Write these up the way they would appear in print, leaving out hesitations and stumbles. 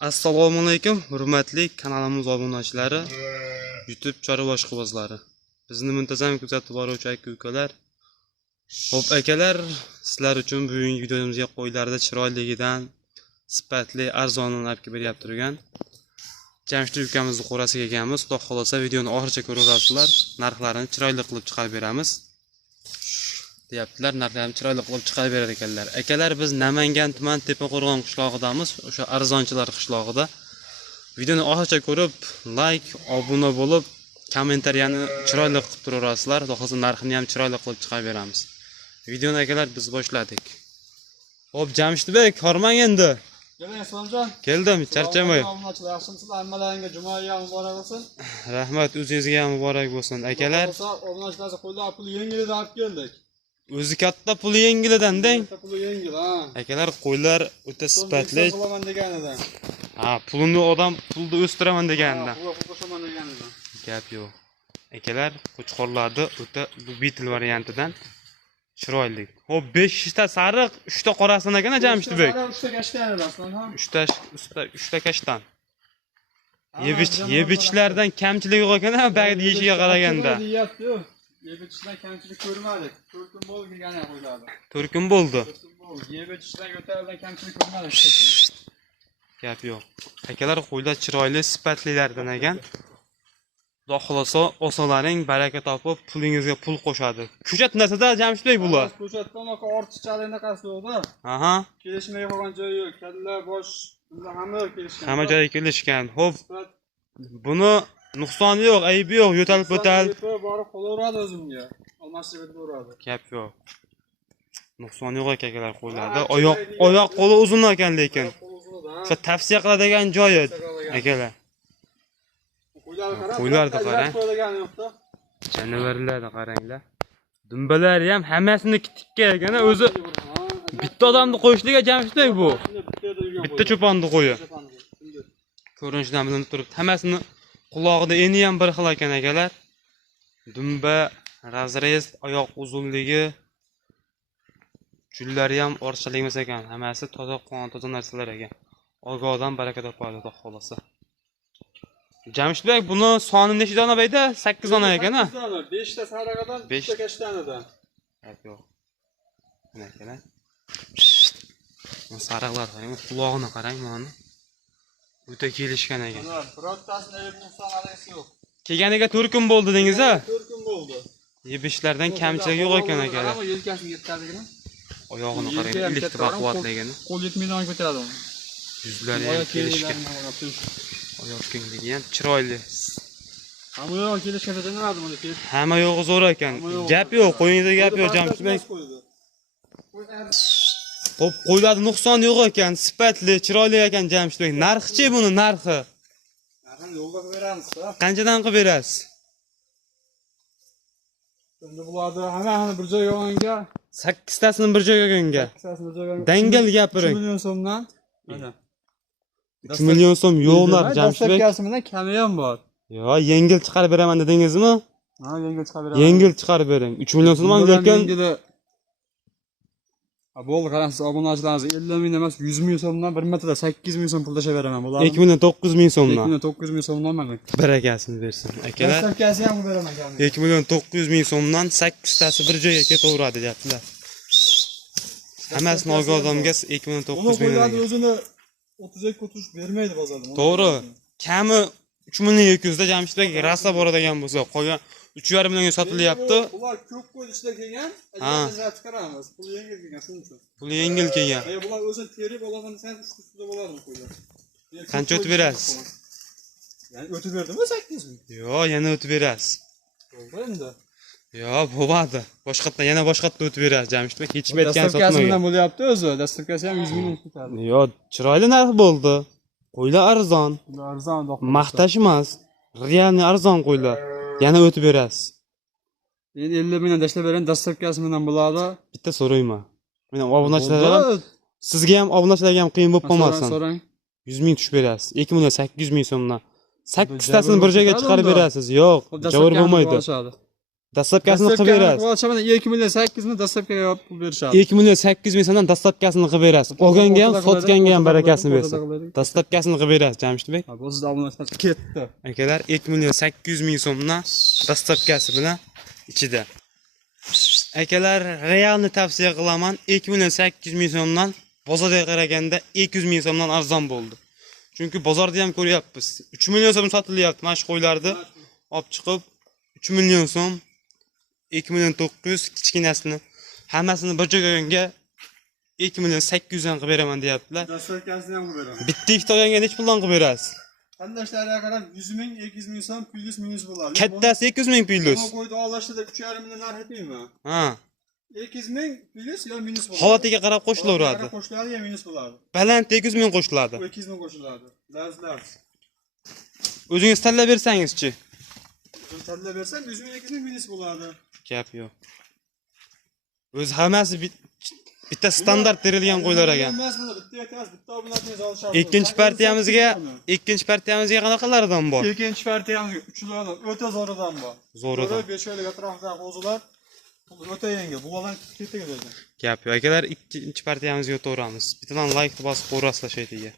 Assalomu alaykum, hurmatli kanalimiz obunachilari, YouTube chorva ishqibozlari. Bizni muntazam kuzatib boruvchi aka-ukalar. Xo'p, akalar, sizlar uchun bugungi videomizga qo'ylarda chiroyligidan sifatli arzonini olib beryapti turgan Jamshid ukamizni qo'rasiga kelganmiz. Xudo xolasa videoni oxirigacha ko'rasizlar. Narxlarini chiroyli qilib chiqarib beramiz. Deyaptilar, narxlarini chiroyli qilib chiqarib berar ekanlar. Akalar, biz Namangan tuman Tepaqo'rg'on qishlog'idamiz, o'sha arzonchilar qishlog'ida. Videoni oxirigacha ko'rib, like, obuna bo'lib, kommentariyani chiroyli qilib turasizlar. Xudo xolasa narxini ham chiroyli qilib chiqarib beramiz. Videoni akalar biz boshladik. Xo'p, Jamshidbek, hormang endi. Keling, Islomjon. Keldim, charchamay. Yaxshimisiz? Hammalaringga jumaga muborak bo'lsin. Rahmat, o'zingizga ham muborak bo'lsin, akalar. Obunachilarga qo'ylar pul yengilida olib keldik. O'zi katta pul yengilidan deng. Katta pul yengil, ha. Akalar, qo'ylar o'ta sifatli. Qilaman deganidan. Ha, pulni odam pulni o'stiraman deganidan. Pul qo'shaman deganidan. Gap yo'q. Akalar, qo'chqorlarni o'ta bu Beetle variantidan chiroyli. Xo'p, 5 ta sariq, 3 ta qorasidan ekan Jamshidbek. 3 ta kashtan rasman ham. 3 ta kashtan. Yebichlardan kamchilik yo'q ekan, bag'da yeyishiga qaraganda. Yebichdan kamchilik ko'rmadik. 4 kun bo'ldi kelgani qo'ylardi. 4 kun bo'ldi. Yebichdan ko'tarilgan kamchilik ko'rmadik. Gap yo'q. Akalar, qo'ylar chiroyli, sifatlilardan ekan. Xudo xolasa osonlaring baraka topib, pulingizga pul qo'shadi. Ko'chat narsa-da Jamshidbek bular. Ko'chatdan ortiqchalik qasi yo'qda. Aha. Kelishmay qolgan joyi yo'q. Kalla bosh, bunda hamma kelishgan. Hamma joyga kelishgan. Xo'p. Buni nuqsoni yo'q, aybi yo'q, yo'talib o'tal. Borib qolaveradi o'zimga. Almashtirib o'tadi. Gap yo'q. Nuqsoni yo'q akalar qo'ylarda. Oyoq qo'li uzun ekan lekin. O'sha tavsiya qiladigan joyi akalar. Qo'ylarni qarang. Janavarlarni qaranglar. Dumbalari ham hammasini tikka ekan, o'zi bitta odamni qo'yishliga Jamshidbek bu. Bitta cho'ponni qo'yi. Ko'rinishidan bilinib turibdi. Hammasini qulog'ida eni ham bir xil ekan akalar. Dumba, razrez, oyoq uzunligi, jullari ham orchalik emas ekan. Hammasi toza qon, toza narsalar ekan. Ogohdan baraka topadi, xudo xolasa. Jamshidbek, buni soni necha dona bayda? 8 dona ekan-a? 5 ta sarig'idan, 5 ta kashtanidan. Gap yo'q. Mana akalar. Mana sariqlar qarang, qulog'ini qarang mana. O'ta kelishgan ekan. Birortasini nuqson alasi yo'q. Kelganiga 4 kun bo'ldi dengiz-a? 4 kun bo'ldi. Yebishlardan kamchilik yo'q ekan akalar. Yelkasiga yetkazdigini. Oyog'ini qarang, ilk baquvvatligini. Qo'l yetmaydigan ko'taradi. Yuzlari ham kelishgan. Oyoq kengligi ham chiroyli. Hamma yo'q kelishganda nima buni kelib? Hamma yo'g'i zo'r ekan. Gap yo'q, qo'yingizda gap yo'q Jamshidbek. Xo'p, qo'ylarda nuqson yo'q ekan, sifatli, chiroyli ekan Jamshidbek. Narxi-chi buni narxi? Narxini yo'lga qilib beramiz-da. Qanchadan qilib berasiz? Endi bularni hammani bir joyga olganga 8 tasini bir joyga olganga. 8 tasini bir joyga. Dangal gapiring. 3 million so'mdan. Mana. 3 million so'm yo'qlar Jamshidbek. Dastlabkasi bilan kami ham bor. Yo, yengil chiqarib beraman dedingizmi? Ha, yengil chiqarib beraman. Yengil chiqarib bering. 3 million so'm lekin bo'ldi, qarasiz, obunachilaringiz 50 ming emas, 100 ming so'mdan bir metrda 8 ming so'm pul tashlab beraman. Bular 2 million 900 ming so'mdan. 2 million 900 ming so'mdan mana. Barakasini bersin. Akalar, Dastlabkasi ham beraman. 2 million 900 ming so'mdan 8 tasi bir joyga ketaveradi deyaptilar. Hammasini olgan odamga 2 million 900 ming. Ular o'zini 32-30 bermaydi bozorda. To'g'ri. Kami 3 million 200 da Jamshidbek rasa boradigan bo'lsa, qolgan 3,5 millionga sotilyapti. Bular ko'p qo'ydi ichida kelgan. Ajratib chiqaramiz. Pul yengil kelgan shuning uchun. Pul yengil kelgan. Bular o'zi terib olgan sen ustida bo'ladimi qo'ylar? Qancha o'tib berasiz? Ya'ni o'tib berdimi 8 ming? Yo'q, yana o'tib berasiz. Bo'ldi endi. Yo'q, bo'lmadi. Boshqatdan yana boshqatdan o'tib berasiz Jamshidbek. Yetishmayotgan Dastlabkasi sotmagan. bilan bo'lyapti o'zi. Dastlabkasi ham 100 ming ketadi. Yo'q, chiroyli narx bo'ldi. Qo'ylar arzon. Arzon do'q. Maqtash emas. Realni arzon qo'ylar. Yana o'tib berasiz. Endi 50 mingdan tashlab beraman, dastlabkasi bilan bo'ladi. Bitta so'rayman. Meni obunachilarga ham, sizga ham obunachilarga ham qiyin bo'lib qolmasin. So'rang. 100 ming tushib berasiz. 2 million 800 ming so'mdan. 8 tasini bir joyga chiqarib berasiz. Yo'q, javr bo'lmaydi. Dastlabkasini qilib berasiz. Dastlabkani 2 million 8 ming dastlabkiga pul berishadi. 2 million 800 ming so'mdan dastlabkasini qilib berasiz. Olganga ham, sotganga ham barakasini bersin. Dastlabkasini qilib berasiz, Jamshidbek. Ha, bu sizda obunachilar ketdi. Akalar 2 million 800 ming so'mdan dastlabkasi bilan ichida. Akalar, realni tavsiya qilaman. 2 million 800 ming so'mdan bozorga qaraganda 200 ming so'mdan arzon bo'ldi. Chunki bozorda ham ko'ryapmiz. 3 million so'm sotilyapti mana shu qo'ylarni olib chiqib 3 million so'm, 2 million 900 kichkinasini hammasini bir joyga 2 million 800 dan qilib beraman deyaptilar. Dastlabkasini ham qilib beraman. Bitta ikkita olganga necha puldan qilib berasiz? Qandashlarga qarab 100 ming, 200 ming so'm plus minus bo'ladi. Kattasi 200 ming plus. Bu qo'ydi olashda 3,5 mingdan narx etmaymi? Ha. 200 ming plus yo minus bo'ladi. Holatiga qarab qo'shilaveradi. Qo'shiladi yo minus bo'ladi. Baland 200 ming qo'shiladi. 200 ming qo'shiladi. Lazlar. O'zingiz tanlab bersangizchi. O'zim tanlab bersam 100 ming 200 ming minus bo'ladi. Gap yo'q. O'z hammasi bitta standart berilgan qo'ylar ekan. Ikkinchi partiyamizga qanaqalardan bor? Ikkinchi partiyamizga 3 lardan o'ta zo'ridan bor. Zo'ridan. 5 oylik atrofidagi o'zilar o'ta yangi. Bu bilan ketiga dedi. Gap yo'q. Akalar, ikkinchi partiyamizga o'tamiz. Bittadan like bosib qo'rasizlar shaytiga.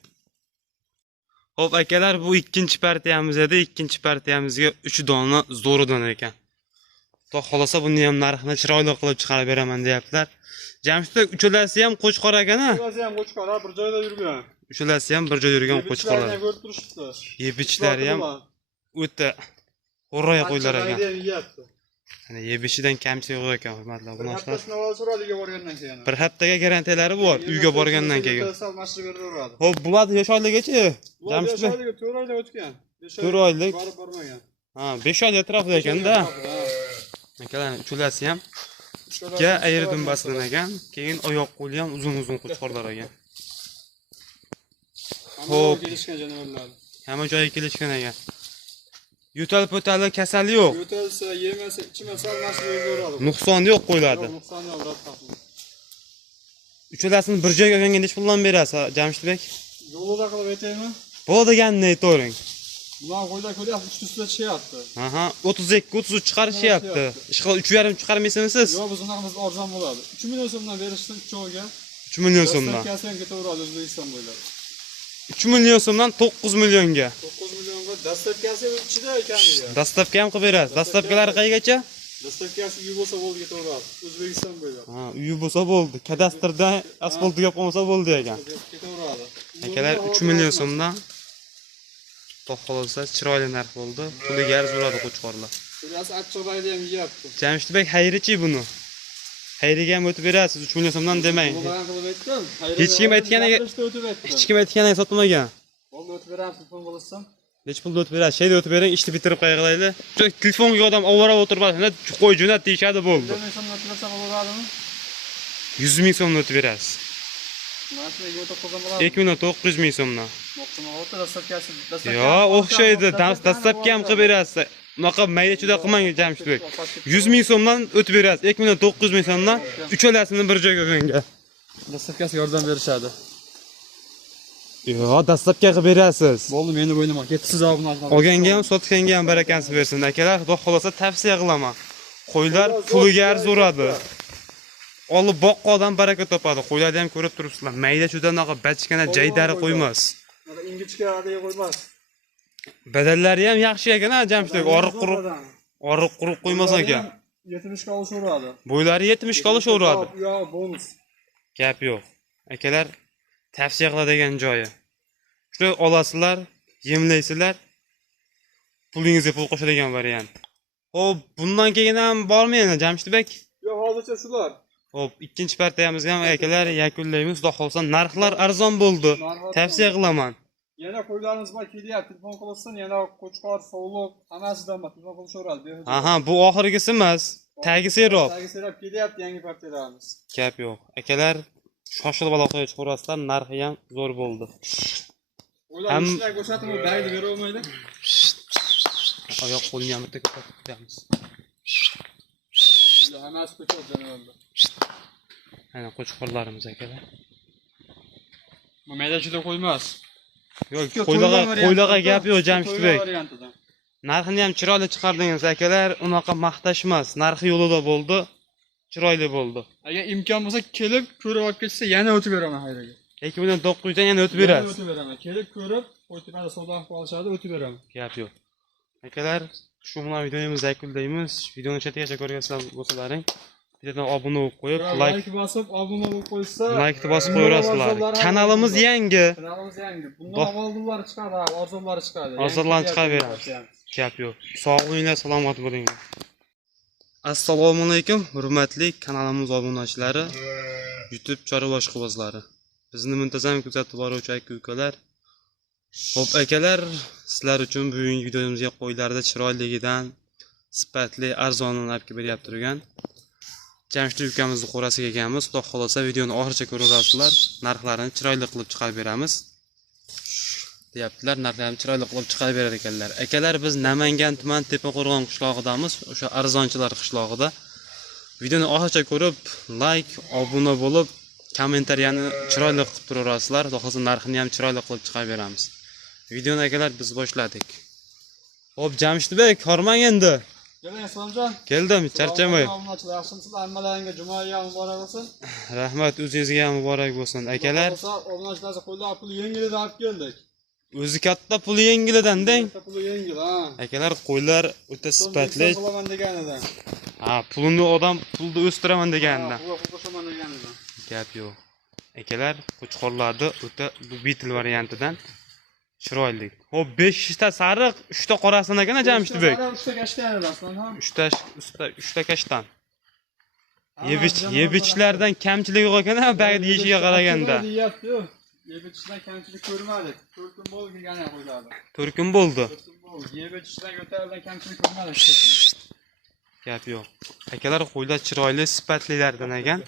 Xo'p, akalar, bu ikkinchi partiyamiz edi. Ikkinchi partiyamizga 3 dona zo'ridan ekan. Xudo xolasa buni ham narxini chiroyli qilib chiqarib beraman deyaptilar. Jamshidbek, uchalasi ham qo'chqor ekan-a? Uchalasi ham qo'chqor, bir joyda yurgan. Uchalasi ham bir joyda yurgan qo'chqorlar. Ko'rib turishibdi. Yebichlari ham o'ta o'roya qo'ylar ekan. Ana yebishidan kamchi yo'q ekan, hurmatli obunachilar. Bir haftaga garantiyalari bor, uyga borgandan keyin. Xo'p, bularni yosh oyligacha? Jamshidbek 4 oylik o'tgan. 4 oylik. Borib bormagan. Ha, 5 oylik atrofida ekan-da. Akalar, uchalasi ham tikka ayirdumbasidan ekan, keyin oyoq qo'li ham uzun-uzun qo'chqorlar ekan. Xo'p, kelishgan jonivorlar. hamma joyga kelishgan ekan. Yo'tal-po'tali kasali yo'q. Yo'talsa, yemasa, ichmasa, mashina yuraveradi. Nuqsoni yo'q qo'yiladi. Nuqsoni yo'q, ratqatmi. Uchalasini bir joyga olganga necha puldan berasiz, Jamshidbek? Yo'lida qilib aytaymi? Bo'ladiganini aytavering. Bular qo'ylar ko'ryapsiz, ustida chishyapti. Aha, 32, 33 chiqarishyapti. Ishqil 3,5 chiqarmaysizmi siz? Yo'q, biz unaqamiz arzon bo'ladi. 3 million so'mdan berishsin uchoviga. 3 million so'mdan. Dastlabkasi ham ketaveradi O'zbekiston bo'ylab. 3 million so'mdan 9 millionga. 9 millionga dastlabkasi ichida ekaniga. Dastlabki ham qilib berasiz. Dastlabkilari qaygacha? Dastlabkasi uy bo'lsa bo'ldi ketaveradi. O'zbekiston bo'ylab. Ha, uyi bo'lsa bo'ldi. Kadastrda asfalt tugab qolmasa bo'ldi ekan. Ketaveradi. Akalar 3 million so'mdan to'xtalsa chiroyli narx bo'ldi. Puliga arz bo'ladi qo'chqorlar. Burasi achchiqlaydi ham yeyapti. Jamshidbek, xayrichi buni. Xayriga ham o'tib berasiz 3 million so'mdan demang. Bularni qilib aytdim. Hech kim aytganiga sotmagan. Bo'ldi o'tib beramiz, telefon qilasam. Nech pulda o'tib berasiz? Shayda o'tib bering, ishni bitirib qo'yaylik. Telefonga odam ovora o'tirmasdan, qo'y jo'nat deyshadi bo'ldi. 100 ming so'mdan o'tib berasiz. 2 million 900 ming so'mdan. Yo, o'xshaydi. Dastlabki ham qilib berasiz. Bunaqa mayda-chuda qilmang, Jamshidbek. 100 ming so'mdan o'tib berasiz. 2 million 900 ming so'mdan uchalasini bir joyga qo'yingga. Dastlabkasi yordam berishadi. Yo, dastlabki qilib berasiz. Bo'ldi, meni bo'ynimga ketisiz obunachilar. Olganga ham, sotganga ham barakasi bersin. Akalar, xudo xolasa tavsiya qilaman. Qo'ylar puliga arz-uradi. Olib boqqondan baraka topadi. Qo'ylarni ham ko'rib turibsizlar. Mayda-chuda unaqa bachkana jaydari qo'ymas. Ingichka adega qo'ymas. Badallari ham yaxshi ekan-a, Jamshidbek. Oriq quruq qo'ymas ekan. 70 ga olishaveradi. Bo'ylari 70 ga olishaveradi. Yo, bonus. Gap yo'q. Akalar, tavsiya qiladigan joyi. Shuni olasizlar, yemlaysizlar. Pulingizga pul qo'shadigan variant. Xo'p, bundan keyin ham bormi endi, Jamshidbek? Yo'q, hozircha shular. Xo'p, ikkinchi partiyamizga ham akalar yakunlaymiz. Xudo xolsa narxlar arzon bo'ldi. Tavsiya qilaman. Yana qo'ylarimiz bor, kelyapti. Telefon qilsin, yana qo'chqor, sovliq, hammasidan bor. Telefon qilishaveradi. Aha, bu oxirgisi emas. Tagi serob. Tagi serob kelyapti yangi partiyalarimiz. Gap yo'q. Akalar, shoshilib aloqaga chiqarasizlar, narxi ham zo'r bo'ldi. Ular ishlar ko'rsatib, bag'ni bera olmaydi. Oyoq qo'lni ham bitta ko'rsatamiz. Ular hammasi ko'chib janovorlar. Ana qo'chqorlarimiz akalar. Bu mayda juda qo'ymas. Yo'q, qo'ylaga gap yo'q, Jamshidbek. Narxini ham chiroyli chiqardingiz akalar, unaqa maqtashmas. Narxi yo'lida bo'ldi, chiroyli bo'ldi. Agar imkon bo'lsa kelib ko'rib olib ketsa yana o'tib beraman hayraga. 2900 dan yana o'tib Yana berasiz. o'tib beraman. Kelib ko'rib, qo'ytipada savdo qilib olishadi, o'tib beraman. Gap yo'q. Akalar, shu bilan videomizni yakunlaymiz. Videoni chetgacha ko'rganlar bo'lsalaring, videodan obuna bo'lib qo'yib, like bosib, obuna bo'lib qo'ysa, like bosib qo'yaverasizlar. Kanalimiz yangi. Kanalimiz yangi. Bundan oldinlari chiqadi, arzonlari chiqadi. Hozirlarni chiqaraveramiz. Gap yo'q. Sog' bo'linglar, salomat bo'linglar. Assalomu alaykum, hurmatli kanalimiz obunachilari, YouTube chorvosh qizlari. Bizni muntazam kuzatib boruvchi aka-ukalar. Xo'p akalar, sizlar uchun bugungi videomizga qo'ylarda chiroyligidan sifatli arzonini olib beryapti turgan Jamshid ukamizni qo'rasiga kelganmiz. Xudo xolasa videoni oxirigacha ko'raverasizlar. Narxlarini chiroyli qilib chiqarib beramiz. Deyaptilar, narxlarini chiroyli qilib chiqarib berar ekanlar. Akalar, biz Namangan tuman Tepaqo'rg'on qishlog'idamiz, o'sha arzonchilar qishlog'ida. Videoni oxirigacha ko'rib, like, obuna bo'lib, kommentariyani chiroyli qilib turaverasizlar. Xudo xolasa narxini ham chiroyli qilib chiqarib beramiz. Videoni akalar biz boshladik. Xo'p, Jamshidbek, hormang endi. Keling, Islomjon. Keldim, charchamay. Yaxshimisizlar? Hammalaringga jumaga muborak bo'lsin. Rahmat, o'zingizga ham muborak bo'lsin. Akalar, obunachilarga qo'llar pul yengilida olib keldik. o'zi katta puli yengilidan deng. Katta pul yengil, ha. Akalar, qo'ylar o'ta sifatli. Qilaman deganidan. Ha, pulni odam pulni o'stiraman deganidan. Pul qo'shaman deganidan. Gap yo'q. Akalar, qo'chqorlarni o'ta bu Beetle variantidan chiroyli. Xo'p, 5 ta sariq, 3 ta qorasidan ekan Jamshidbek. 3 ta kashtan aslan ham. 3 ta kashtan. Yebichlardan kamchilik yo'q ekan, bag'da yeyishiga qaraganda. Yebichdan kamchilik ko'rmadik. 4 kun bo'ldi kelgani qo'ylardi. 4 kun bo'ldi. Yebichdan ko'tarilgan kamchilik ko'rmadik. Gap yo'q. Akalar, qo'ylar chiroyli, sifatlilardan ekan.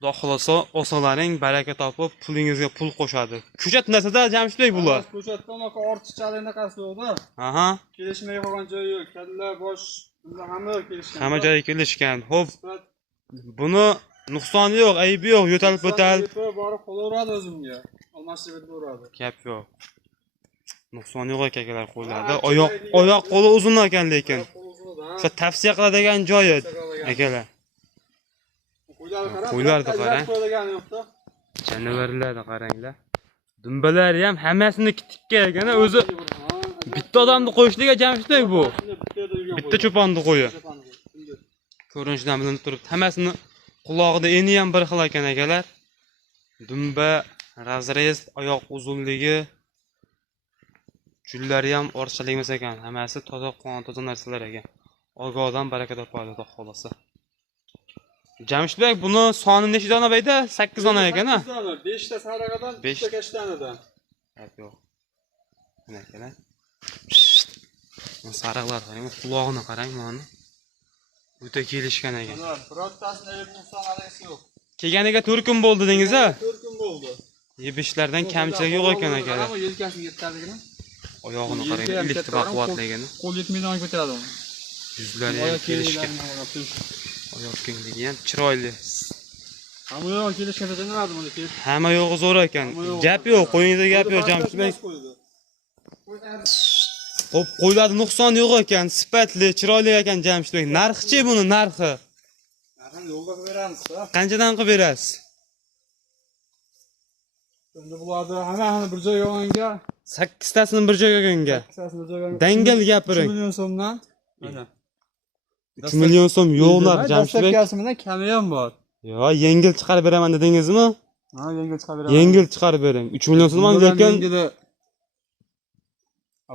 Xudo xolosa osonlaring baraka topib, pulingizga pul qo'shadi. Ko'chat narsa-da Jamshidbek bular. Ko'chatda unaqa ortiqchalik naqasi yo'q-da. Aha. Kelishmay qolgan joyi yo'q. Kalla bosh, bunda hamma kelishgan. Hamma joyga kelishgan. Xo'p. Buni nuqsoni yo'q, aybi yo'q, yo'talib o'tal. Borib qolaveradi o'zimga. Almashtirib beraveradi. Gap yo'q. Nuqsoni yo'q akalar qo'ylarda. Oyoq qo'li uzun ekan lekin. O'sha tavsiya qiladigan joyi akalar. Qo'ylarni qarang. Jonivorlarni qaranglar. Dumbalari ham hammasini tikka ekan, o'zi bitta odamni qo'yishliga Jamshidbek bu. Bitta cho'ponni qo'yi. Ko'rinishidan bilinib turibdi. Hammasini qulog'ida eni ham bir xil ekan akalar. Dumba, razrez, oyoq uzunligi, jullari ham orchalik emas ekan. Hammasi toza qon, toza narsalar ekan. Ogohdan baraka topadi, xudo xolasa. Jamshidbek, buni soni necha dona bayda? 8 dona ekan-a? 8 dona, 5 ta sarig'idan, 1 ta kashtanidan. Gap yo'q. Mana akalar. Bu sariqlar qarang, qulog'ini qarang mana. O'ta kelishgan ekan. Birortasini nuqsonligi yo'q. Kelganiga 4 kun bo'ldi dedingiz-a? 4 kun bo'ldi. Yebishlardan kamchilik yo'q ekan akalar. Yelkasiga yetadigan. Oyog'ini qarang, elektr baquvvatligini. Qo'l yetmaydigan ko'taradi. Yuzlari ham kelishgan. Oyoq kengligi ham chiroyli. Hamma yo'q kelishganda nima buni kelib? Hamma yo'g'i zo'r ekan. Gap yo'q, qo'yingizda gap yo'q Jamshidbek. Xo'p, qo'ylarda nuqson yo'q ekan, sifatli, chiroyli ekan Jamshidbek. Narxi-chi buni narxi? Narxini yo'lga qilib beramiz. Qanchadan qilib berasiz? Endi bularni hammani bir joyga olganga 8 tasini bir joyga olganga. 8 tasini bir joyga olganga. Dangal gapiring. 3 million so'mdan. Mana. 3 million so'm yo'qlar Jamshidbek. Dastlabkasidan kami ham bor. Yo, yengil chiqarib beraman dedingizmi? Ha, yengil chiqarib beraman. Yengil chiqarib bering. 3 million so'm lekin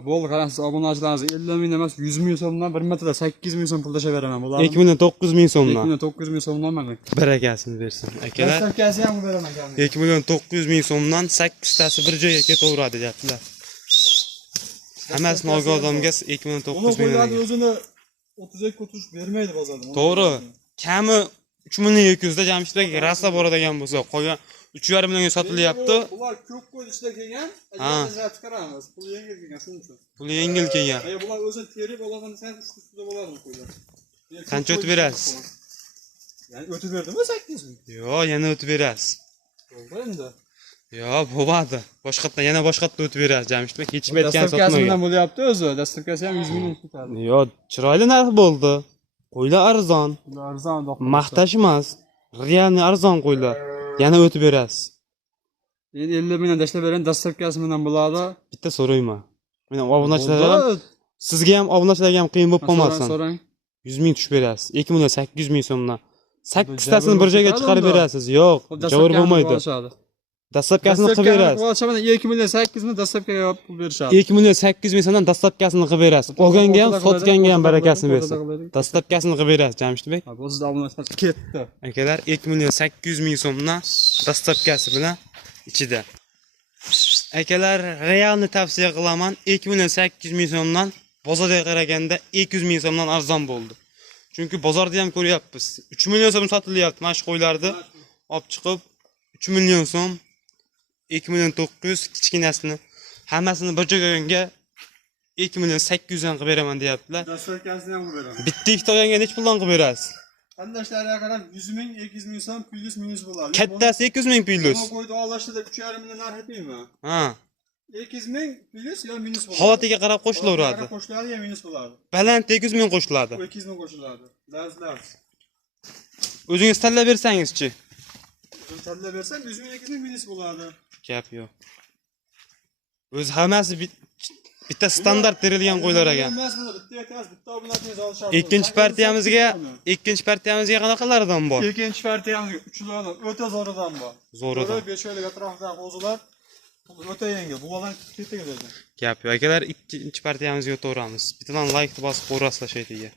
bo'ldi, qarasiz, obunachilaringiz 50 ming emas, 100 ming so'mdan 1 metrda 8 ming so'm pul tashlab beraman. Bularni 2 million 900 ming so'mdan. 2 million 900 ming so'mdan mana. Barakasini bersin. Akalar. Dastlabkasi ham beraman. 2 million 900 ming so'mdan 8 tasi bir joyga ketaveradi deyaptilar. Hammasini olgan odamga 2 million 900 ming. Ular o'zini 32-33 bermaydi bozorda. To'g'ri. Kami 3 million 200 da Jamshidbek rasa boradigan bo'lsa, qolgan 3,5 millionga sotilyapti. Bular ko'p qo'y ichida kelgan, ajablanib chiqaramiz. Pul yengil kelgan, shuning uchun. Pul yengil kelgan. Bular o'zi terib oladigan desa, ustida bo'ladimi qo'ylar? Qancha o'tib berasiz? Ya'ni o'tib berdimi 8 ming? Yo'q, yana o'tib berasiz. To'g'ri endi. Yo, bo'ladi. Boshqatdan yana boshqatdan o'tib beradi Jamshid aka. Hech aytgan Dastlabkasi sotmagan. bilan bo'lyapti o'zi. Dastlabkasi ham 100 ming ketadi. Yo, chiroyli narx bo'ldi. Qo'ylar arzon. Arzon Maqtash emas. Realni arzon qo'ylar. Yana o'tib berasiz. Endi 50 mingdan tashlab bering, dastlabkasi bilan bo'ladi. Bitta so'rayman. Meni obunachilar ham, sizga ham obunachilarga ham qiyin bo'lib qolmasin. So'rang. 100 ming tushib berasiz. 2 million 800 ming so'mdan. 8 tasini bir joyga chiqarib berasiz. Yo'q, javob bo'lmaydi. Dastlabkasini qilib berasiz. Dastlabkasini 2 million 800 ni dastlabkaga qilib berishadi. 2 million 800 ming so'mdan dastlabkasini qilib berasiz. Olganga ham, sotganga ham barakasini bersin. Dastlabkasini qilib berasiz Jamshidbek. Ha, bu sizda obunachilar ketdi. Akalar 2 million 800 ming so'mdan dastlabkasi bilan ichida. Akalar, realni tavsiya qilaman. 2 million 800 ming so'mdan bozorga qaraganda 200 ming so'mdan arzon bo'ldi. Chunki bozorda ham ko'ryapmiz. 3 million so'm sotilyapti mana shu qo'ylarni. Olib chiqib 3 million so'm, 2 million 900 kichkinasini hammasini bir joyga 2 million 800 dan qilib beraman deyaptilar. Dastlabkasini ham qilib beraman. Bitta ikkita olganga necha puldan qilib berasiz? Qandashlarga qarab 100 ming, 200 ming so'm plus minus bo'ladi. Kattasi 200 ming plus. Bu qo'ydi olashda 3,5 mingdan narx etmaymi? Ha. 200 ming plus yo minus bo'ladi. Holatiga qarab qo'shilaveradi. Qo'shiladi yo minus bo'ladi. Baland 200 ming qo'shiladi. 200 ming qo'shiladi. Lars. O'zingiz tanlab bersangizchi. O'zim tanlab bersam 100 ming 200 ming minus bo'ladi. Gap yo'q. O'zi hammasi bitta standart berilgan qo'ylar ekan. Ikkinchi partiyamizga qanaqalardan bor? Ikkinchi partiyamizga 3 lona o'ta zo'ridan bor. Zo'ridan. 5 oylik atrofidagi qo'zilar o'ta yangi. Bu bolan ketiga dedi. Gap yo'q. Akalar, ikkinchi partiyamizga o'tamiz. Bittadan like bosib qo'yasizlar shaytiga.